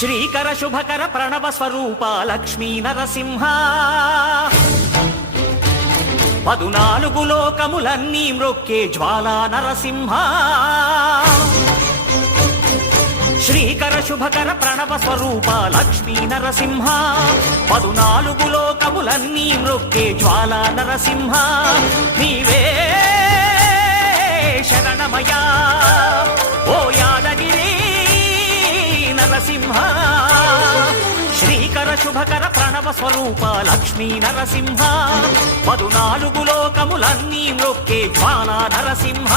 శ్రీకర శుభకర ప్రణవ స్వరూప లక్ష్మీ నరసింహ 14 లోకములన్నీ మ్రొక్కే జ్వాలా నరసింహ శ్రీకర శుభకర ప్రణవ స్వరూప లక్ష్మీ నరసింహ 14 లోకములన్నీ మ్రొక్కే జ్వాలా నరసింహ నీవే శరణమయా ఓ యాదగిరి నరసింహ శ్రీకర శుభకర ప్రణవ స్వరూప లక్ష్మీ నరసింహ 14 లోకములన్నీ మ్రొక్కే జ్వాలా నరసింహ